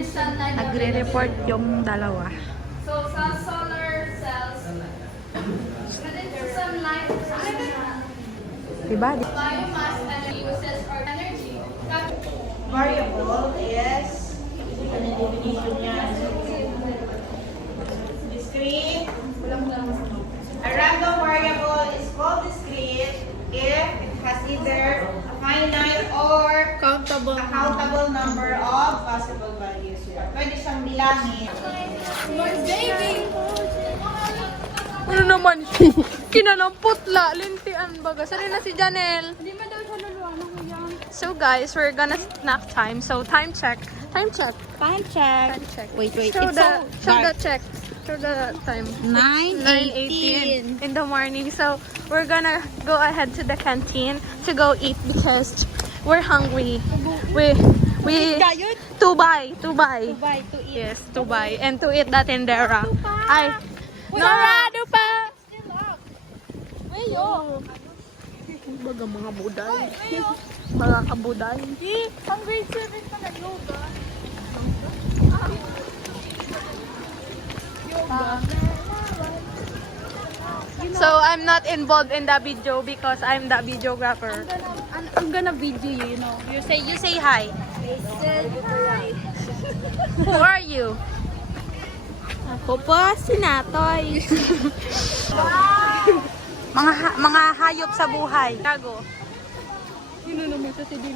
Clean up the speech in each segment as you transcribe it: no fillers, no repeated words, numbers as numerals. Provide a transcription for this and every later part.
Nagre-report yung dalawa. So, sa solar cells, sunlight, Diba? biomass energy uses or energy. Variable is, ano yung definition niya? Discrete. A random variable is called discrete if it has either a finite or Countable. a countable number of possible values. Pwede siyang bilangin. Ano naman? Kinanamputla, lintian baga. Sali na si Janelle. Hindi man daw siya luluan ako yan. So guys, we're gonna snack time. So time check. Time check. Time check. Time check. Wait. Show the check. Show the time. 9:18 in the morning. So we're gonna go ahead to the canteen to go eat because we're hungry. We Gayud? to buy. To buy, to eat. Yes, to buy and to eat that tendera. Ay, Sarado pa! Still up. Wayo. Baga mga buday. Mga kabuday. Ang grade 7 pa nag-yoga. So I'm not involved in the video because I'm the videographer. I'm gonna video you, you know. You say hi. I said hi. Who are you? Ako po, si Natoy. Mga hayop sa buhay. Kago.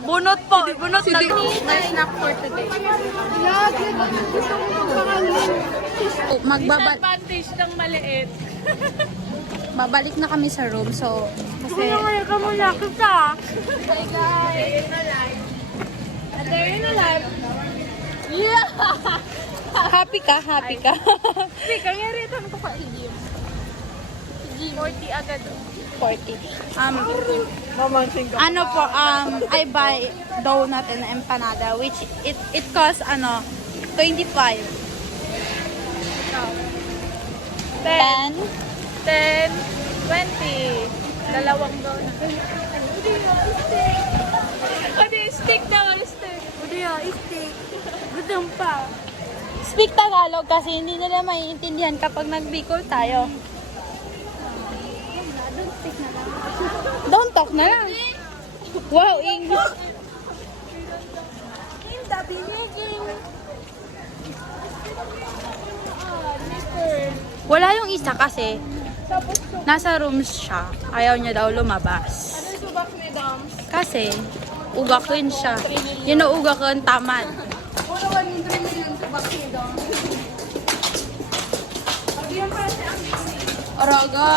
Bunot po. Bunot na My snack for today. Advantage ng maliit. Babalik na kami sa room, so kasi ka muna kita. hi guys. And they're in alive. Yeah! Happy ka. Happy ka nga rin. Ko pa i-gym. 40 agad. 40. Ano po, I buy donut and empanada which it costs 25. 10. 10, 20. Dalawang donut. Odi, stick daw. Stick. Odi, stick. Gudang pa. Speak Tagalog kasi hindi nila maiintindihan kapag nag-Bicol tayo. Don't talk na lang. Wow, English. Wala yung isa kasi nasa rooms siya. Ayaw niya daw lumabas. Ano subak ni Dams? Kasi ugak rin siya. Yun na ugak rin tamad. Puro 1 million subak ni Dams. Pagyan pa siya ang Araga.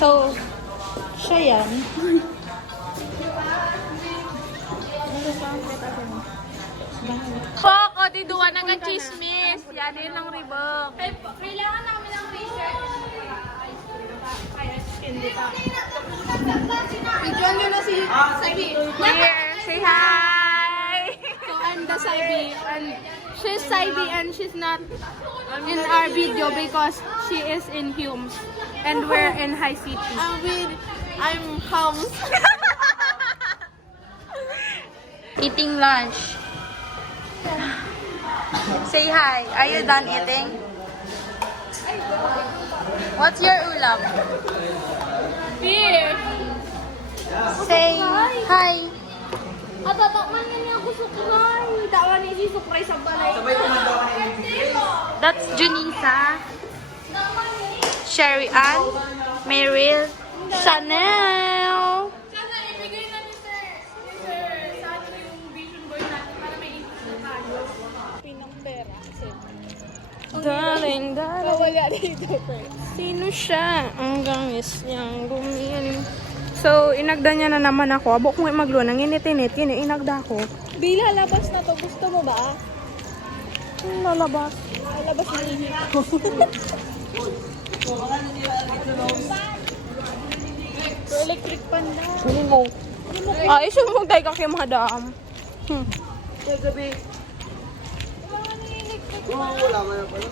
So, siya yan. Poko, di duwa na nga chismis. Yan din ang ribok. Kailangan namin ng t-shirt. Bigyan nyo na si Sabi. Here, say hi! So, I'm the Saibi. And she's Saibi and she's not in our video because she is in Humes. And we're in High City. I'm Hums. Eating lunch. Say hi. Are you done eating? What's your ulam? Beer. Say hi. Atatakman niya ako sukray. Dawa ni si sukray sa balay. That's Junisa. Sherry Ann. Meryl. Chanel. Sana ibigay na ni Sir. Sa atin yung vision board natin para may include tayo. Pinang pera. Darling. Wala dito. Sino siya? Ang gangis niyang gumiyanin. So, inagda niya na naman ako. Abo kong maglunang init-init. Inagda ko. Bila, labas na to. Gusto mo ba? Lalabas. Labas na init. Electric pan na. Sino mo? Ay, sumugay ka kay madam. Gabi. Wala mo na pala.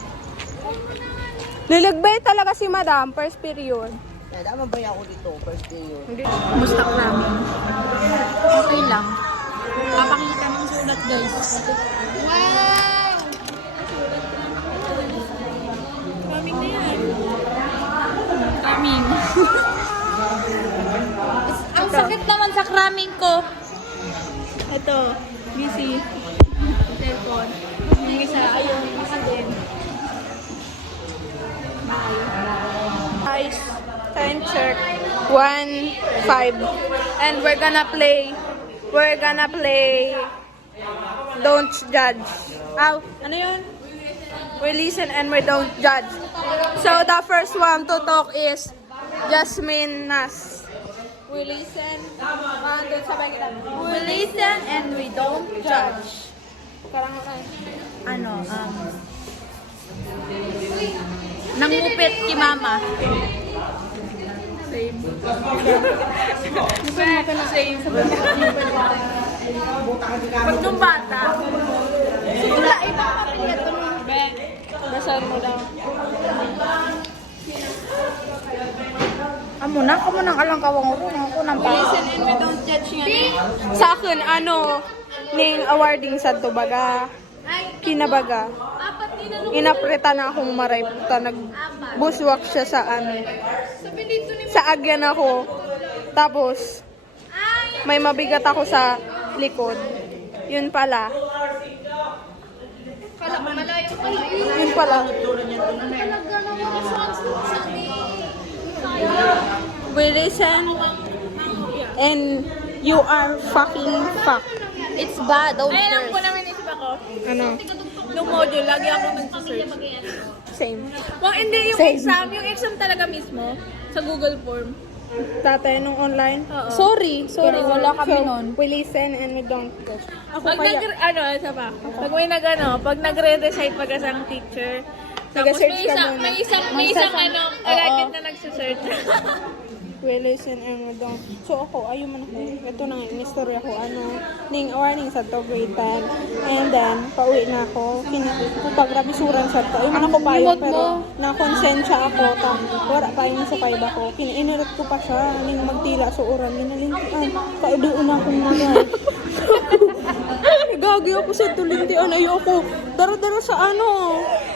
Lilagbay talaga si madam, first period. Kaya naman ba ako dito? First day yun. Musta namin. Okay lang. Papakita ng sulat, guys. Wow! Coming na yan. Coming. Ang sakit naman sa cramming ko. Ito, busy. Cellphone. Yung isa, ayun, isa din. Guys, time check. 1:05. And we're gonna play Don't Judge. Ano yun? We listen and we don't judge. So the first one to talk is Jasmine Nas. We listen. Sabay kita. We listen and we don't judge. Nangupit ki mama. Same. Same. Pag nung bata. Sula, ibang papilya to mo. Basahin mo daw. Amo na, kamo nang alang kawang uro. Ako nang pa. Listen and we don't judge nga. Sa akin, ning awarding sa tubaga. Kinabaga. Inapreta na akong maray. Nagbuswak siya sa sa agyan ako. Tapos, may mabigat ako sa likod. Yun pala. Yun pala. We listen and you are fucking fuck. It's bad, don't Ay, alam ko curse. naman isip ako. Ano? Nung module, lagi ako nagsisearch. Same. Well, hindi yung Same. exam talaga mismo, sa Google Form. Tatay nung online? Oo. Sorry, wala kami nun. We listen and we don't touch. Ako Pag pag nagre-recite pag isang teacher, tapos Nag-search ka muna. may isang alagad na nagsisearch. We listen and we don't. So ako, ayun man ako. Ito na yung story ako. Ning warning sa to grade 10. And then, pauwi na ako. Pagrabisuran sa to. Ayun man ako payo. Pero na-consensya ako. Wala pa yun sa 5 ako. Inirot ko pa siya. Ning magtila sa oran. Minalintian. Kaidoon na akong mga. Gagi ako sa tulintian. Ayoko. Dara-dara sa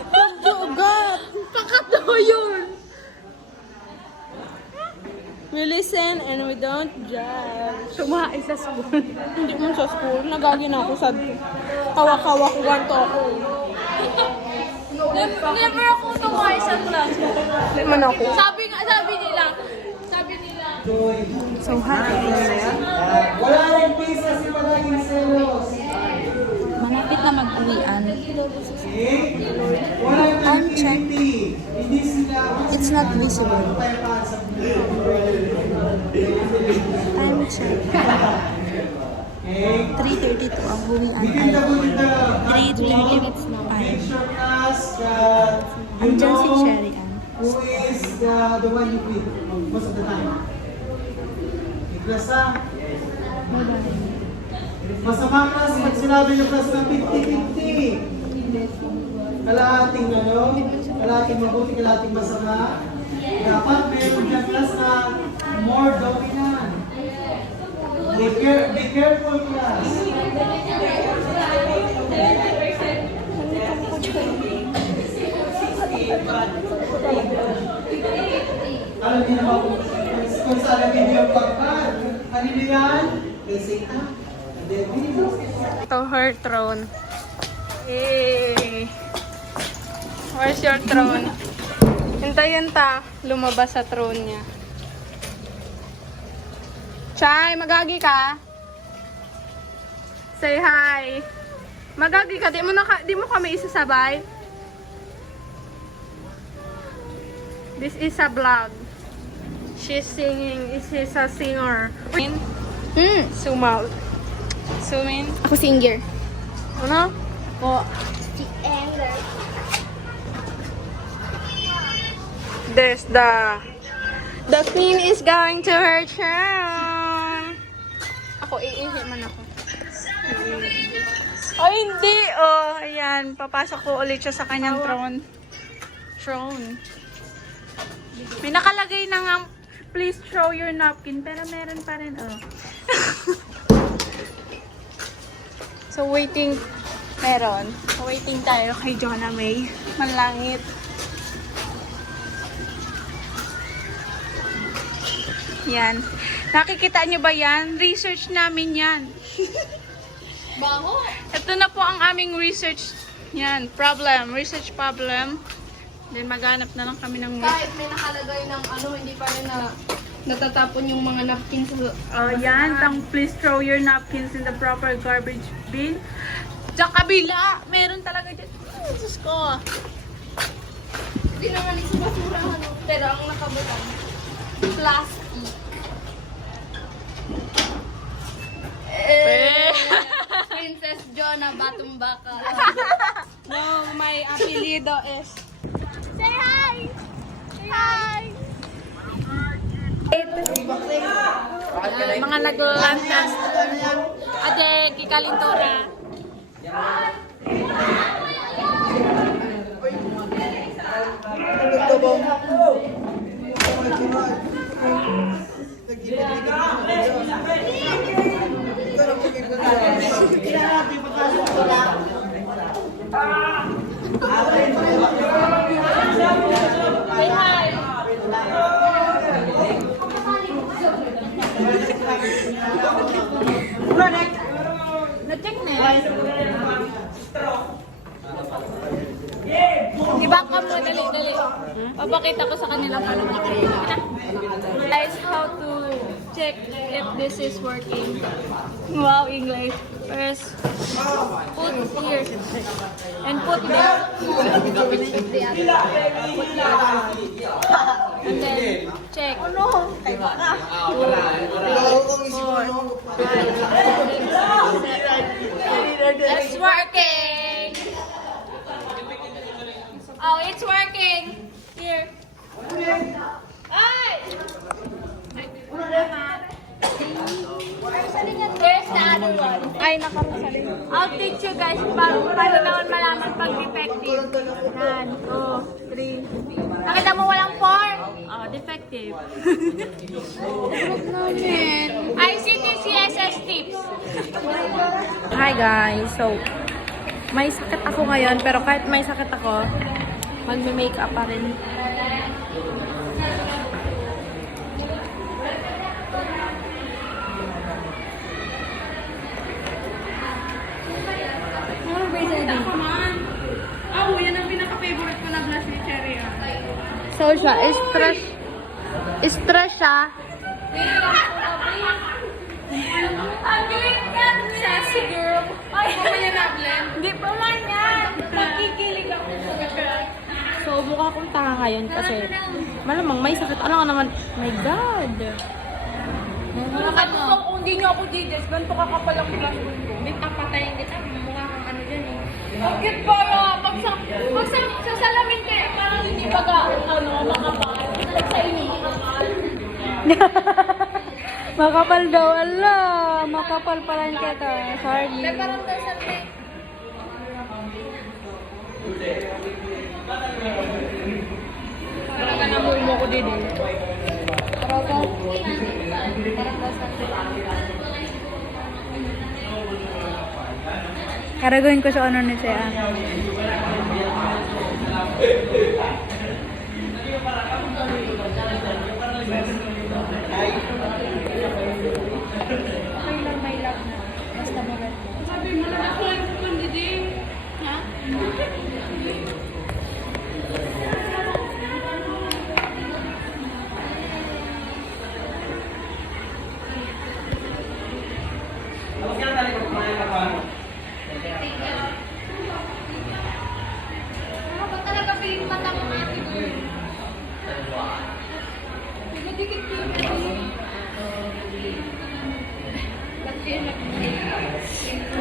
Pagdugat. Pakato yun! We listen and we don't judge. Tumahay sa school. Hindi mo sa school. Nagagi na ako sa kawak-kawak wanto ako. Never ako tumahay sa class. Hindi man ako. Sabi nila. So, hi. Wala rin pisa si Palaging Selos. Malapit na mag-uwian. Wala rin I'm check. Hindi sila. It's not visible. Time check. 3:32 ang uwian ay 3:30 minutes na. Andyan si Cherry Ann. Who is the one you quit most of the time? Class masama class pag sinabi yung class na 50-50. Kalahating mabuti, kalahating masama. Dapat meron dyan class na more dominant. Be careful class. Alam niyo naman kung saan nabili yung pagkat. Ano yan? Basic na. To her throne. Hey. Where's your throne? Hintayin ta. Lumabas sa throne niya. Chay, magagi ka? Say hi. Magagi ka. Di mo kami isasabay? This is a vlog. She's singing. She's a singer. Zoom out. Zoom in. Ako singer. Ano? Po. There's the queen is going to her throne. Ako, iihi man ako. Oh, hindi. Oh, ayan. Papasok ko ulit siya sa kanyang throne. May nakalagay na nga, please throw your napkin. Pero meron pa rin, oh. So, waiting. Meron. Waiting tayo kay Jonah May. Manlangit. Yan. Nakikita nyo ba yan? Research namin yan. Baho. Ito na po ang aming research. Yan. Problem. Research problem. Then maghanap na lang kami ng... Kahit may nakalagay ng ano, hindi pa rin na natatapon yung mga napkins sa... Yan. Please throw your napkins in the proper garbage bin. Diyan kabila. Meron talaga dyan. Oh, Diyos ko. Hindi naman isa basura, ano, pero ang nakabutan, plastic. Princess Jonah Batumbaka. No, my apelido is... Say hi! Say hi! Mga naglantas. Ade, kikalintura. Say hi! Na-check na yan. Ibak ka mo, dali. Papakita ko sa kanila paano makikita. Guys, how to check if this is working. Wow, English. First, put here and put there. And then, check. Ano? It's working! Oh, it's working! Here. Ay! Where's the other one? Ay, nakaroon. I'll teach you guys paano naman malaman pag defective. Yan. 2, 3. Nakita mo walang 4? Oh, defective. ICT CSS tips. Hi guys. So, may sakit ako ngayon, pero kahit may sakit ako, magme-makeup pa rin. Oh, yan ang pinaka-favorite ko na blush ni Cherry. So siya, stress siya. Ang galing ka! Sassy girl. Ay, pa niya na-blend? Hindi pa man yan. Nakikilig ako sa So, mukha akong tanga ngayon kasi malamang may sakit. Alam ka naman, my God. Kung hindi nyo ako dides, ganito ka kapalang blush ko. May papatayin kita. Mukha kang ano dyan eh. Ang cute para pag sasalamin kayo, parang hindi baga, makapal. Sa inyo, makapal. Makapal daw, ala. Makapal pala yung kita. Sorry. May parang daw sa plate. Parang ka namuhin mo ko din eh. Parang daw sa plate. Karagawin ko sa ano ni Sea. Okay lang, may love na. Basta maganda. Sabi mo na ako lang sa pandiding. Ha? Ano ba talaga piling mata mo ate girl? Dikit-dikit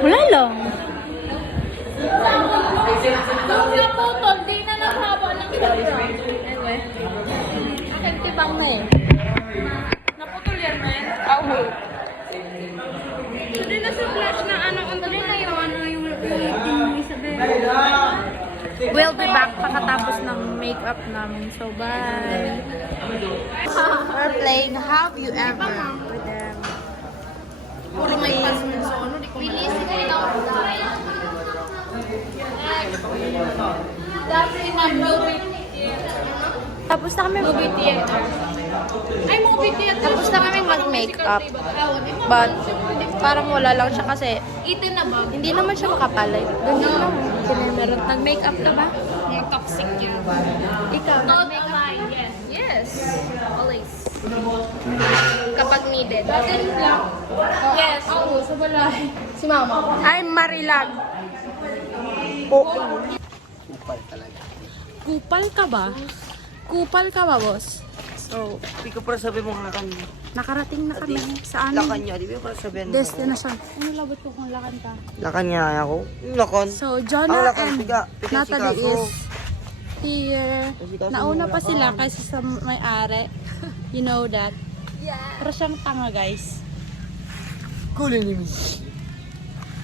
wala lang. Kung naputol, di na naghaba ng sobra. Anyway. Akin tibang na eh. Naputol yan na eh? Oo. So, di na sa flash na ano, tuloy na yung ano yung Isabel. We'll be back pagkatapos ng makeup namin. So, bye. We're playing Have You Ever with them. Puro may password sa ano, di ko Release it out. Dati nag-movie theater. Tapos na kami Movie theater. Ay, movie theater. Tapos na kami mag-makeup. But parang wala lang siya kasi Ito na ba? hindi naman siya makapalay. Ganyan lang. Meron. Nag-makeup ka ba? Mga toxic yan. Ikaw, Not nag-makeup. mine, yes. Yes. Always. Kapag needed. Yes. Oo, sa balay. Si mama. Ay, Marilag. Oo. Kupal ka ba? Kupal ka ba, boss? So, Hindi ko para sabi mo lakan. nakarating na kami sa Lakan aming niya, di ba para sabihin mo? destination. Ano labot ko kung lakan ka? Lakan niya ako. Lakan. So, Ang Jonah lakan, and tiga. Tiga Natalie sikaso. is here. Sikaso Nauna mo, pa lakan. sila kasi sa may-ari. You know that. Pero siyang tanga, guys. Kulin niyo.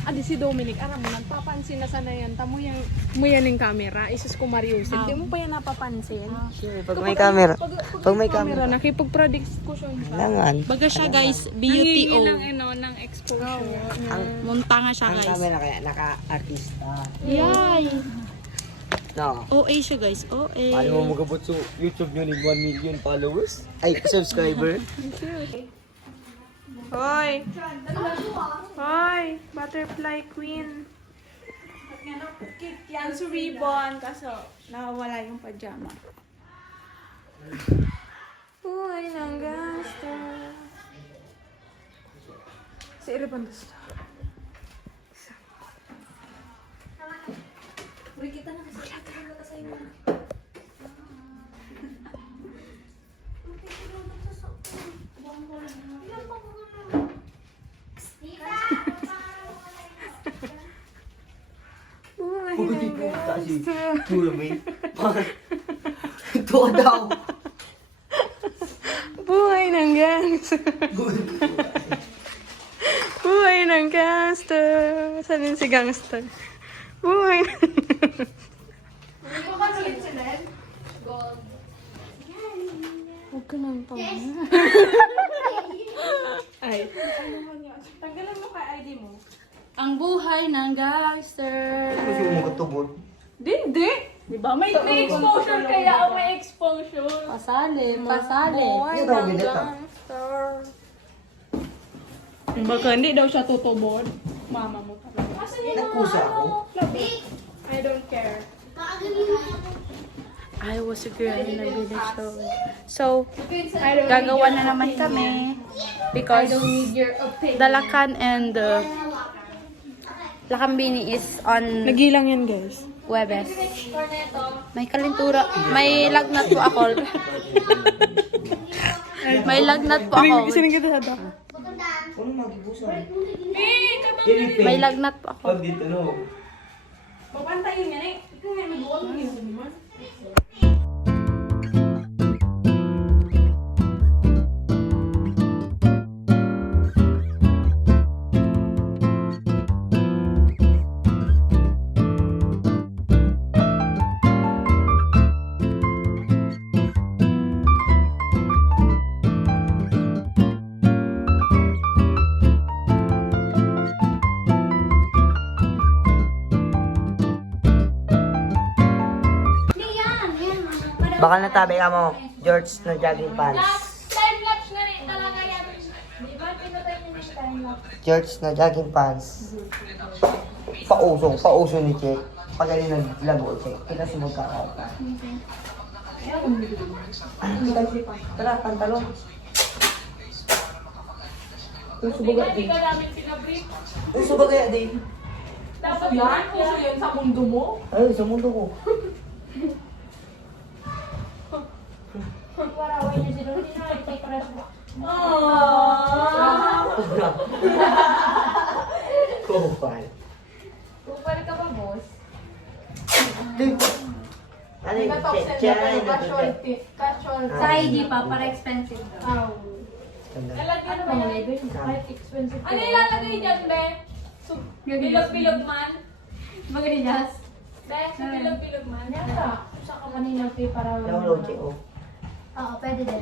Adi si Dominic, aram mo, nagpapansin na sana yan. Tamo yan, mo yan yung camera. Isus ko Marius. Hindi mo pa yan napapansin. Pag may camera. Pag may camera. Nakipag-predict ko siya. Langan. Baga siya, guys, beauty o. Ng exposure. Munta nga siya, Ang guys. camera kaya naka-artista. Yay! No. OA siya, guys. OA. Paano mo magabot sa YouTube nyo ni 1 million followers? Ay, subscriber. Hoy! Hoy! Butterfly queen. Yan si Ribbon, kaso nawawala yung pajama. Uy, nang gasto. Si Ribbon gusto. Pagod po kasi. Tulo mo yun. Tuwa daw. Buhay ng gangster. Buhay ng gangster. Saan yun si gangster? Buhay ng... Huwag ka nang Ay. Tanggalan mo kay ID mo. Ang buhay ng gangster. Kasi mo magtubod. Hindi. Di ba? May exposure kaya may exposure. Pasali, pasali. Buhay Ito, ng binita. gangster. Baka hindi daw siya tutubod. Mama mo talaga. Nagkusa ako. I don't care. I was a girl in a village show. So, gagawa na naman kami. Because the Lakan and the Lakambini is on Nagilang yan, guys. Webes. May kalintura. May lagnat po ako. May lagnat po ako. Isinig kita sa dako. Ano magibusa? May lagnat po ako. Pag dito, no? Papantayin nga na eh. Ikaw nga nag-uwag mo yun naman. Baka natabi ka mo, George na jogging pants. Time-lapse na rin talaga yan. Di ba? Pinatay niyo yung time-lapse. George na jogging pants. Pauso ni Che. Pag galing naglago, Che. Kita si magkakaw ka. Tara, pantalon. Uso ba Hindi ka namin pinabrief. Uso ba kaya, Dave? Dapat yan, puso yun sa mundo mo. Ay, sa mundo ko. Paraway niya sila. Hindi na nagtitras mo. Kupal. Kupal ka ba, boss? Dave. Ano yung Casual. Sa ID pa, para expensive. Lalagyan mo yan. Ano ilalagay dyan, be? Bilog-bilog man? Magadidas? Be, sa bilog-bilog man? Sa ka kanina para Download, Che, oh. Oo, pwede din.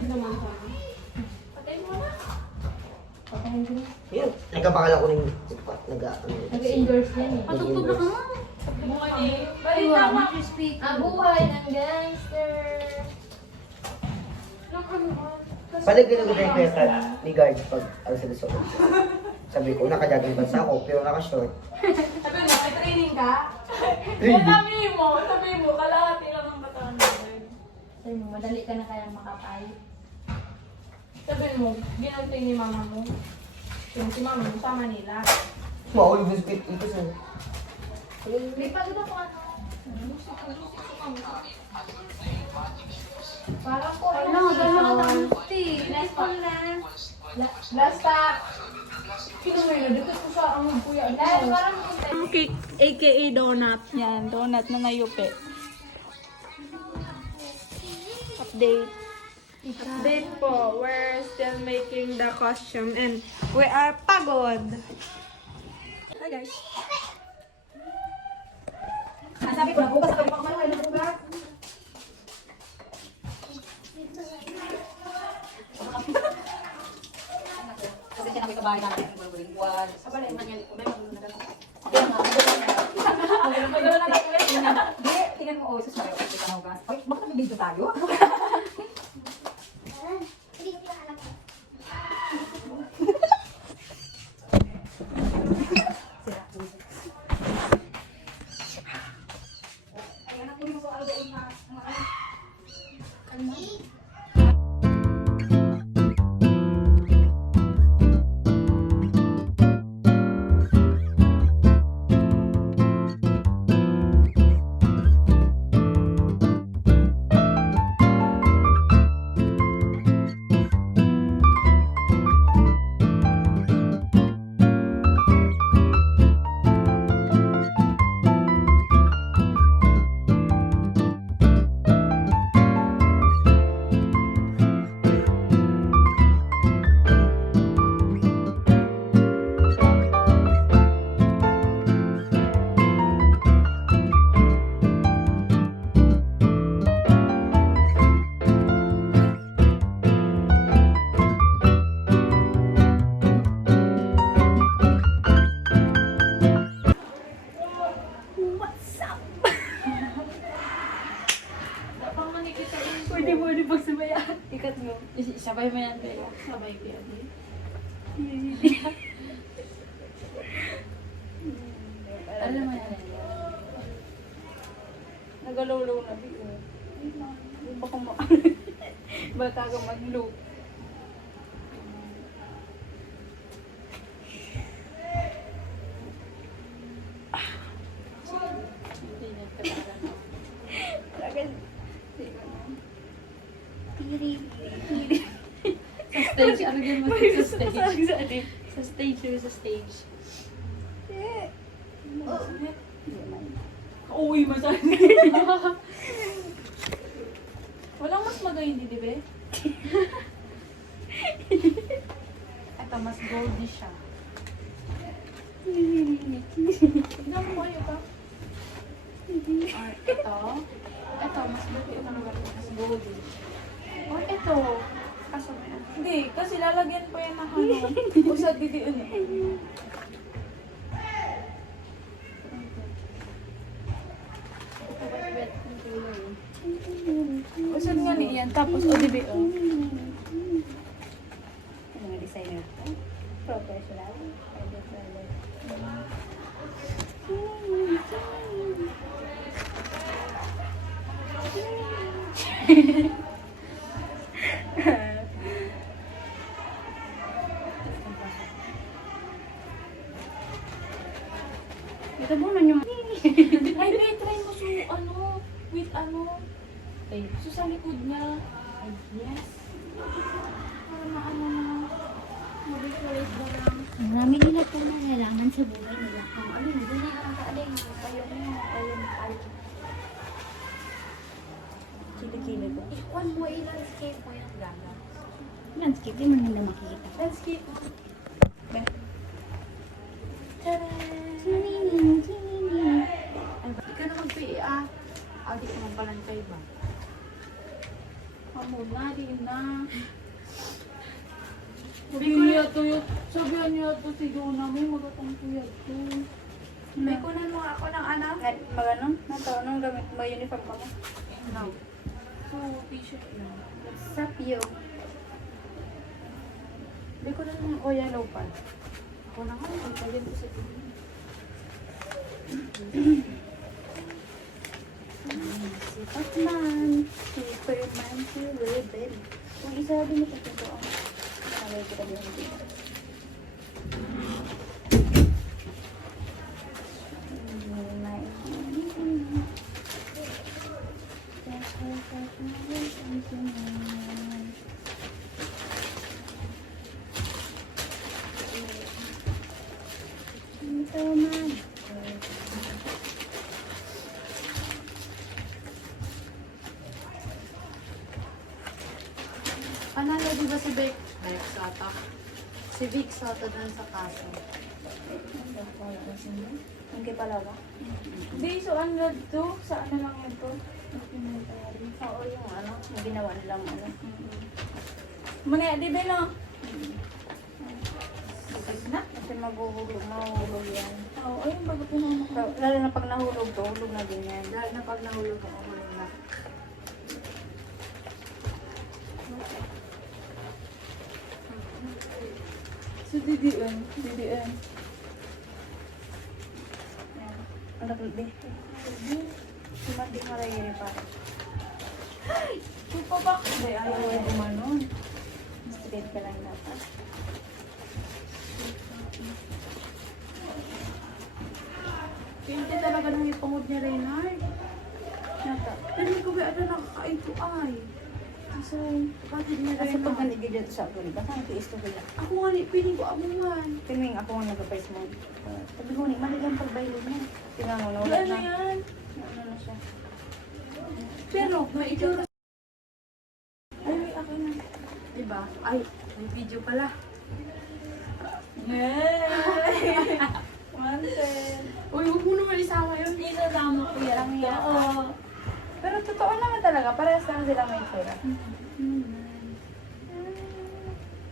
Patay mo na. Yun. Nagkapakala ko ng nag-ano. Nag-endorse yan eh. Patugtog na ka Balita mo. Ang buhay ng gangster. Balik din ako tayo kaya ni guard pag ang sinusunod. Sabi ko, naka-jogging pants ako, pero naka-short. Sabi mo, may training ka? Sabi mo, kalahati lang ang katawan mo. Sabi mo, madali ka na kayang makapay. Sabi mo, ginanting ni mama mo. Yung si mama mo sa Manila. Wow, yung bispit ito sa... May pagod ako ano. Parang po, Basta. Kinuwi na, dito ko sa ang kuya. Dahil parang Cake, aka donut. Yan, donut na nayupi. Update. Update po. We're still making the costume and we are pagod. Hi guys. Sabi ko na bukas ako pagmamahal na bukas. Kasi siya namin kabahay namin ang bulbuling buwan. Sabali, manyan ko. May magulong na gano'n. Magulong na gano'n. Hindi, tingnan mo, oh, sus, Mario, kasi ka na hugas. Ay, bakit nabibidyo tayo? Pwede pagsabayan. Ikat mo. Sabay mo yan, Bea. Sabay ko yan. Alam mo yan. Nagalaw-law na bigla. Baka bata ka mag-loop. Sa stage, ano yun mo sa stage? Sa stage, yun sa stage. Uy, masali. Walang mas magayon, di ba? Ito, mas goldy siya. Tignan mo kayo pa. Ito, mas goldy. Mas goldy. Or ito. Kaso na yan. Hindi, kasi lalagyan pa yan ng ano. Usad dito yun. Usad nga niyan. Tapos, o dibi, o. Mga designer ko. Professional. Ito mo na yung... Ay, wait, try mo sa ano, with ano, so sa likod niya. Ay, yes. Para maano na, mag-decorate na lang. Marami nila po na kailangan sa buhay nila. Ang alin, doon na lang kaaling. Ayaw mo. Kili-kili ko. One mo, i-landscape mo yung gala. Landscape, di mo nila makikita. Landscape mo. Hindi ka na mag-PA. Di ka magpalantay ba? Muna, di na. Sabihan niya to si Jonah, may magatang kuya to. May kunan mo ako ng anak. Magano? Nung gamit mo uniform ka mo? No. So, t-shirt lang. What's up, yo? May kunan mo o yellow pa. Ako na nga, pagpagin ko sa TV. Si Batman. Superman, si Rebel. Kung isa din ito ito ang nalagay ko tabi ng dito. Ito man. Panalo, di ba si Beck? Beck Sata. Si Vic Sata dun sa kaso. Ang kay palawa. Hindi, so ano to? Sa ano lang yun to? Documentary. Oo, yung ano, yung ginawa nilang ano. Mga, di ba no? Kasi mahuhulog yan. Oo, ayun, bago pinanong ko. Lalo na pag nahulog to, hulog na din yan. Dahil na pag nahulog ako, hulog na. So, didian. Yan. Ang naklit Sumati marayiri pa. Chupa ba? Hindi, ayaw Ayaw ko. yung umanon. Straight ka lang dapat. Pinti talaga nang ipangod ni Reynard. Nata. Pero ko ba ano nakakain ko ay. Kasi, bakit ni Kasi pag Reynard? nanigil dito sa akin, basta ang tiis to kaya. Ako nga ni, piling ko amungan. Tingnan ako ang nag-face mo. Sabi ko ni, mali lang pagbaylo mo. Tingnan mo, Wala nawala na na. yan. Ano na siya. Pero, may itsura. Ay, may akin na. Diba? Ay, may video pala. Yay! Wanted. Uy, huwag mo naman isama yun. Isasama ko yan. Lang yan. Oo. Pero totoo naman talaga, parehas lang sila may itsura.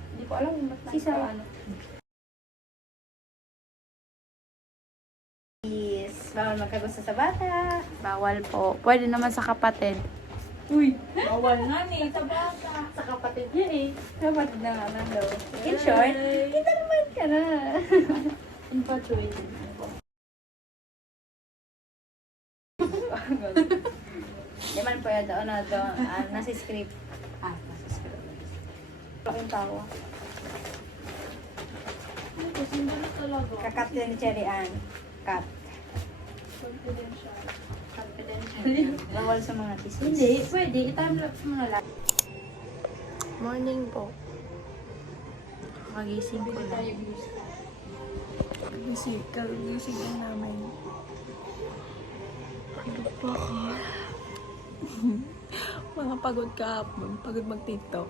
Hindi ko alam kung ba't Si Sarah. ano. Yes, bawal magkagusto sa bata. Bawal po. Pwede naman sa kapatid. Uy, Bawal nga ni, sa bata. sa kapatid niya eh. Kapatid na nga man daw. In short, kita naman ka na. Infatuated. Di man po yan doon na doon, nasa script. Nasa script. Yung tawa. Ay, kasi hindi talaga. Kakat din ni Cherry Ann. Cut. Confidential. Confidential. Bawal sa mga tismis. Hindi, pwede. I-timelapse mo na lang. Morning po. Magising ko Bili na. tayo views. Kagising na namin. Pagod pa ako. Mga pagod kahapon. Pagod mag-tiktok.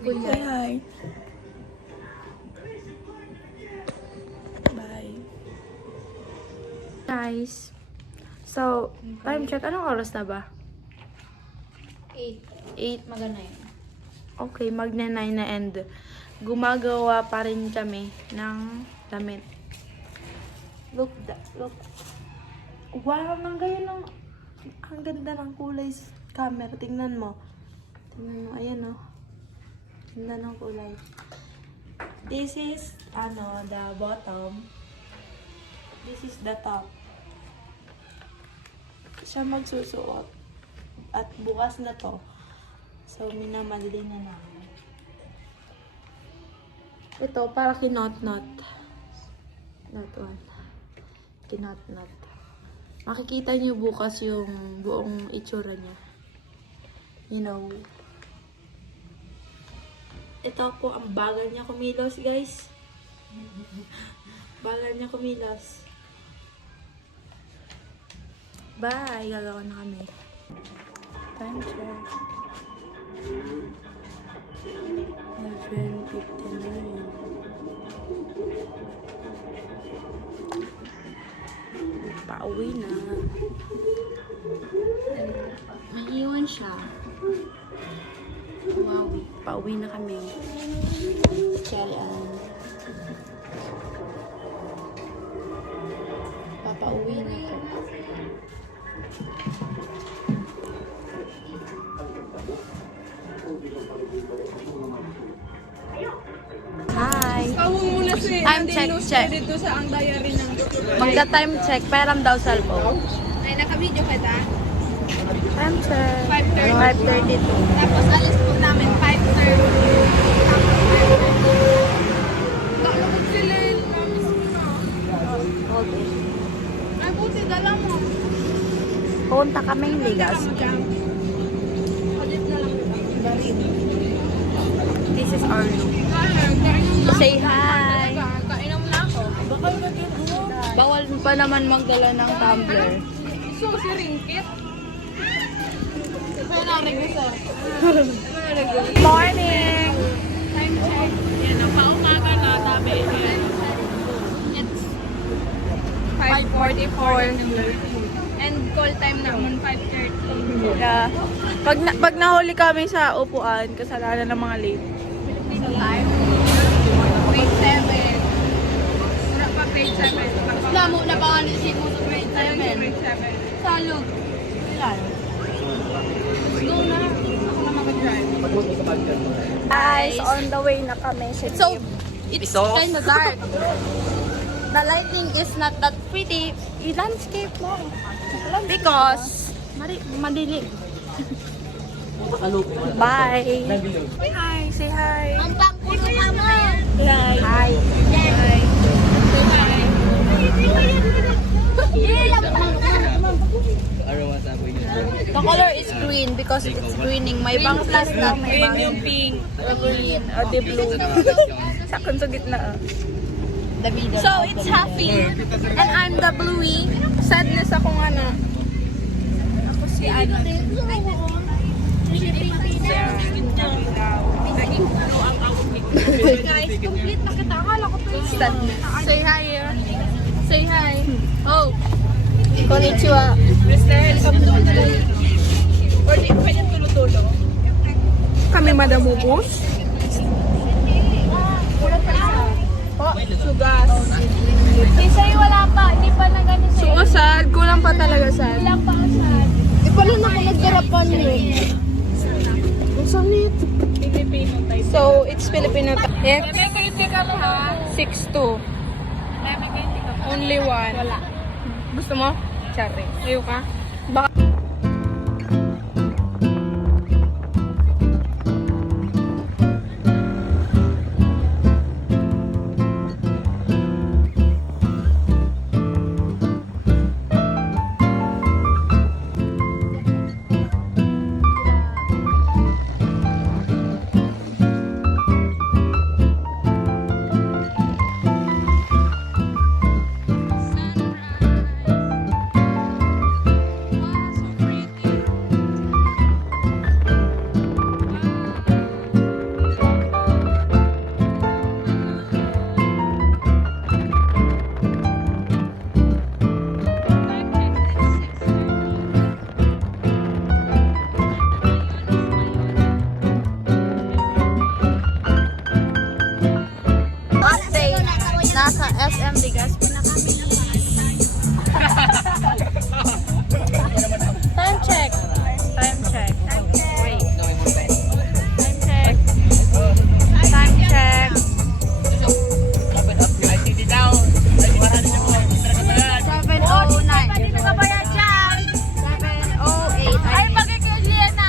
Say hi. Bye. Guys. So, time check. Anong oras na ba? 8. Maganda yun. Okay, magna-9 na and gumagawa pa rin kami ng damit. Look. Wow, ang gaya ng ang ganda ng kulay sa camera. Tingnan mo. Ayan oh. Ganda ng kulay. This is, the bottom. This is the top. Siya magsusuot. At bukas na to. So, minamadali na namin. Ito, para kinot-not. That one. Kinot-not. Makikita niyo bukas yung buong itsura niya. You know. Ito po, ang bagal niya kumilos, guys. Bagal niya kumilos. Bye! Gagawa na kami. Time check. 11:59. Pauwi na. May iwan siya. Wow, pauwi na kami. Cherry Ann. Kasi Time nandun check, news check. dito sa ang diary ng Magta-time check, peram daw cellphone. Ay, naka-video ka ta? Time check. 5:30. 5:32. Tapos alis po namin 5:30. Nakalugod sila eh. Namiss ko na. Okay. Ay, buti dala mo. Punta kami Legazpi. Ulit na lang. This is our room. Say hi. Kainom na ako. Bakal ka din mo. Bawal pa naman magdala ng tumbler. So, si Ringkit. Kaya narig na sa. Morning! Time check. Yan, ang paumaga na tabi. It's 5:44. And call time naman 5:30. Yeah. Pag nahuli kami sa upuan, kasalanan ng mga late. Sa live. Grade 7. Wala pa grade 7. Wala mo na ba ano si mo sa grade Ayun 7? yung grade 7. Salog. Go na. Ako na mag-drive. Guys, on the way na kami. So, it's kind of dark. The lighting is not that pretty. I-landscape mo. Because, madilim. Bye! Hi! Say hi! Ang pangkulo ka mo. Hi! Hi! The color is green because it's greening. May bang plus na. May bang yung pink. Green. O, di blue. Sakon sa gitna. So, it's happy. And I'm the bluey. Sadness ako nga na. Ako si ano. Guys, complete na kita. Akala ko to Say hi. Say hi. Oh. Konnichiwa. Or di, pwede tulo-tulo. Kami madamubos. Sugas. Kisay wala pa. Hindi pa na ganun sa'yo. Sugasad. Kulang pa talaga sad. Wala pa asad. Di pa lang ako nagdarapan eh. Ang sanit. Filipino type. So, it's Filipino time. Let me kayo pick up ha. 6-2. Let me kayo pick up. Only one. Wala. Gusto mo? Chari. Ayaw ka? Update. Nasa SM Legazpi na kami. Time check. Time check. Wait. Time check. Time check. 7:09. Nagkabayad dyan. 7:08. Ay, pagkikilya na.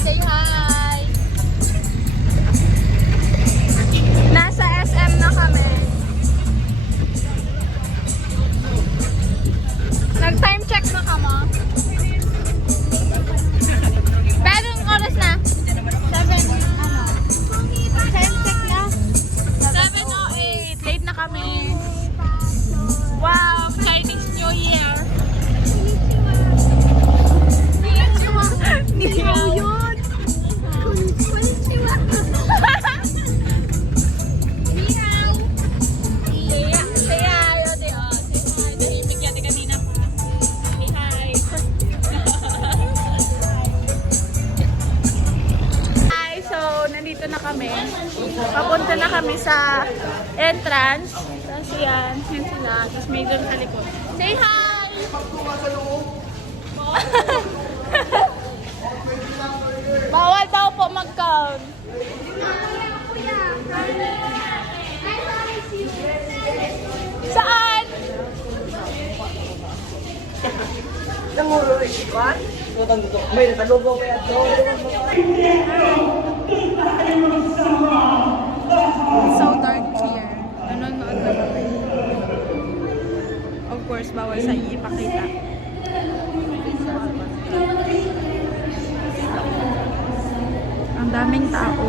Say hi. Nasa SM na kami. Nag-time check na ka mo? Pero yung oras na? 7, ano? Time check na? 7:08. Late na kami. Wow! Chinese New Year! Konnichiwa! Konnichiwa! Yun! Konnichiwa! Hi! So, nandito na kami. Papunta na kami sa entrance. Tapos yan sila. Tapos may doon sa likod. Say hi! Bawal daw po mag-count. Saan? May natalubong kaya ito. So dark here. Nanonood na kami. Of course, bawal sa inyo ipakita. Ang daming tao.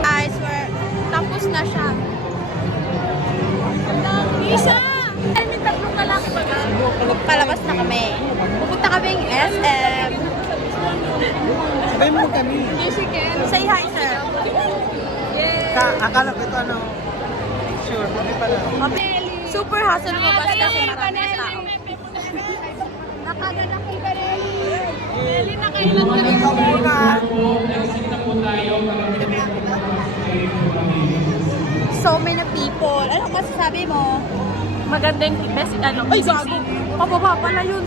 Guys, tapos na siya. Isa! Ay, may tatlong lalaki ba? Palabas na kami. Pupunta kaming SM. Sabay mo kami. Say hi, sir. Akala ko ito ano, picture. Kami pala. Super hassle lumabas kasi marami tao. So many people. Ano masasabi mo? Maganda yung best, ano, Ay, gago. Pababa pala yun.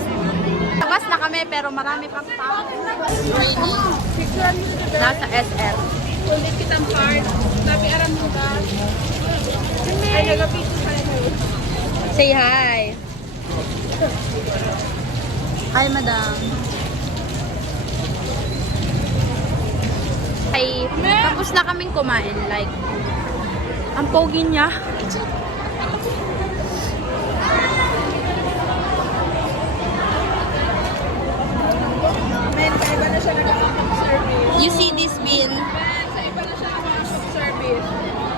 Labas na kami pero marami pang tao. Nasa SR. Ulit kitang card. Sabi, aram mo ba? Ay, nagapito sa Say hi. Hi, madam. Ay, tapos na kaming kumain. Like, ang pogi niya. You see this bill?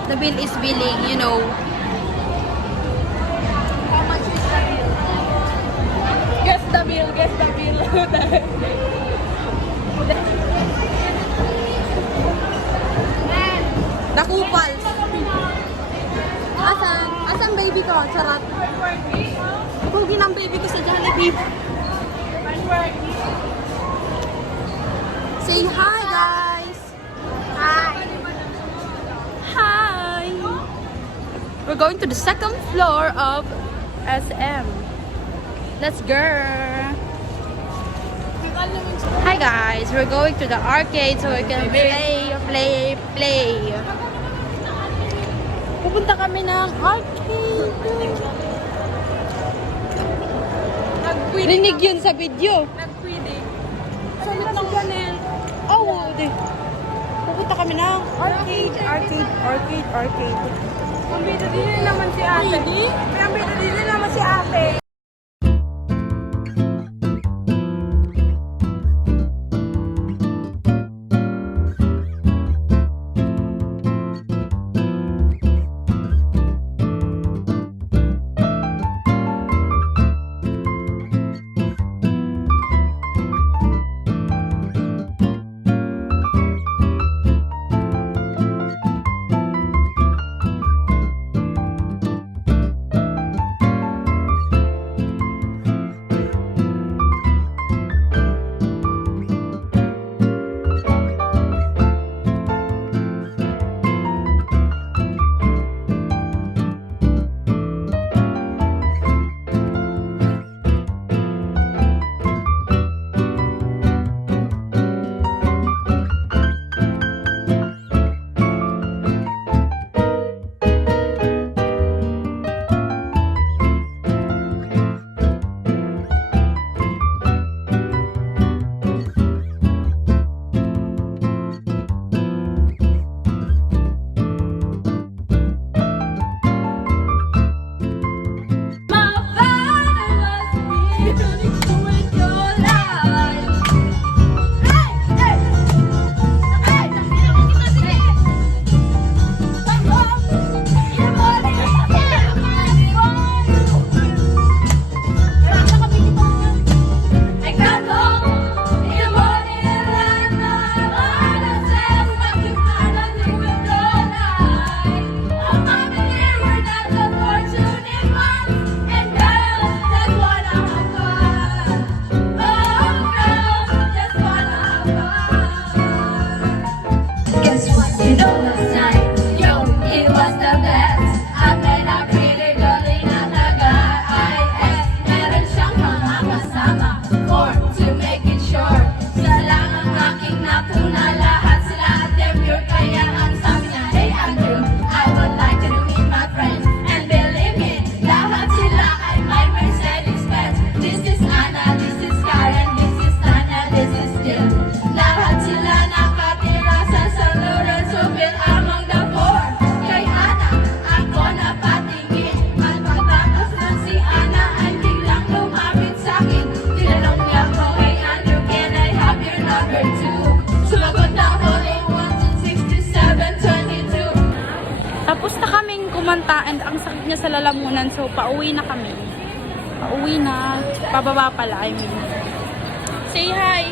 The bill is billing, you know. Guess the bill, guess the bill. Nakupal. Asan? Asan baby ko? Charot. Pogi ng baby ko sa Jollibee. Say hi, guys. Hi. Hi. We're going to the second floor of SM. Let's go. Hi guys, we're going to the arcade so we can play. Pupunta kami ng arcade. Rinig yun sa video. Nag-pwede. Sulit lang ganun. Oh, di. Pupunta kami ng arcade. Ang bida din naman si ate. Ang bida din naman si ate. pumunta and ang sakit niya sa lalamunan. So, pauwi na kami. Pauwi na. Pababa pala, I mean. Say hi!